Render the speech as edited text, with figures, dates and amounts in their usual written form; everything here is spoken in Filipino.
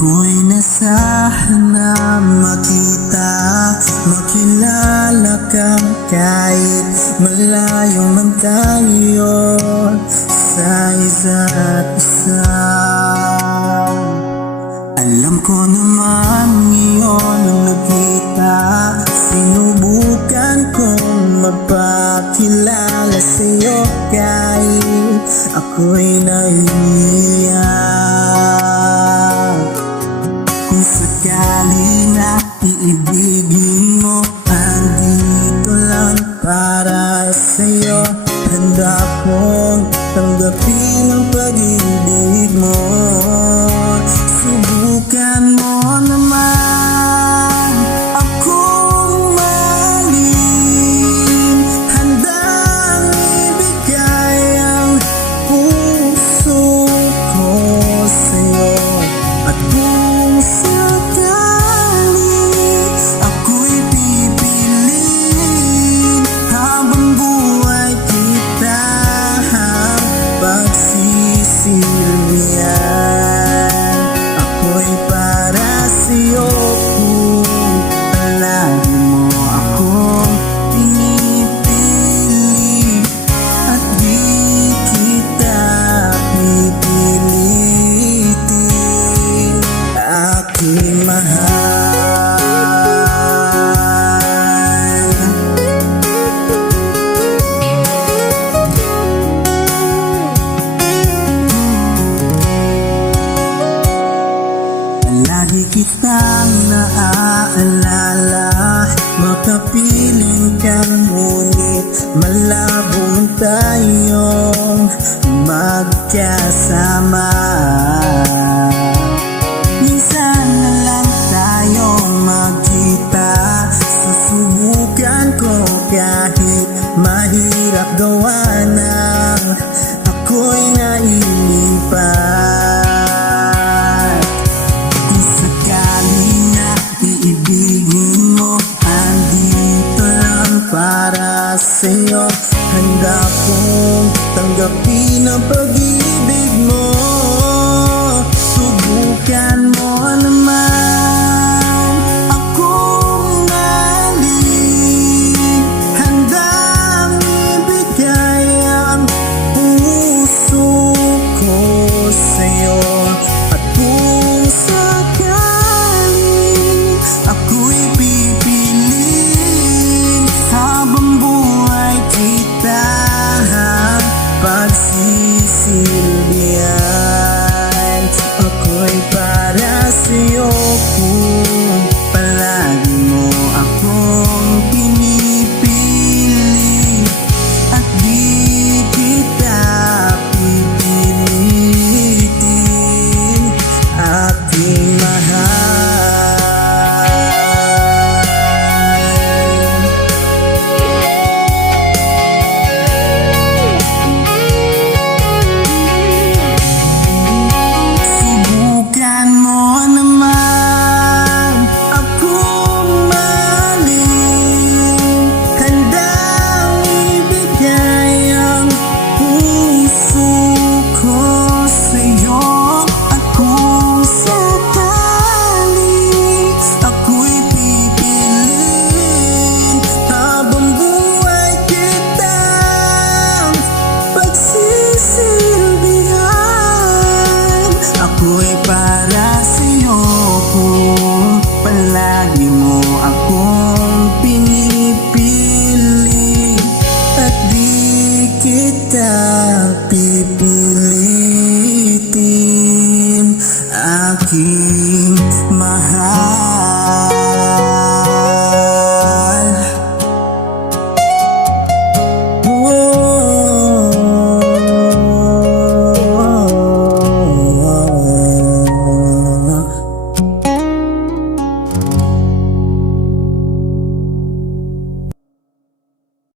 Ako'y nasahan makita, makilala ka kahit malayo man tayo sa isa't isa. Alam ko naman ngayon ang nakita, sinubukan kong magpakilala sa'yo kahit ako'y nahihiya. Kung sakali na iibigin mo, andito lang para sa'yo. Handa kong tanggapin ang pag-ibig mo. Subukan mo naman akong mahalin. Handang ibigay ang puso ko sa'yo. At kung sakali ako'y pipiliin, habang buhay kita pagsisilbihan. Ako'y para sa'yo kung palagi mo akong pinipili, at di kita pipilitin, aking mahal. Lagi kitang naaalala, makapiling ka ngunit malabong tayong magkasama.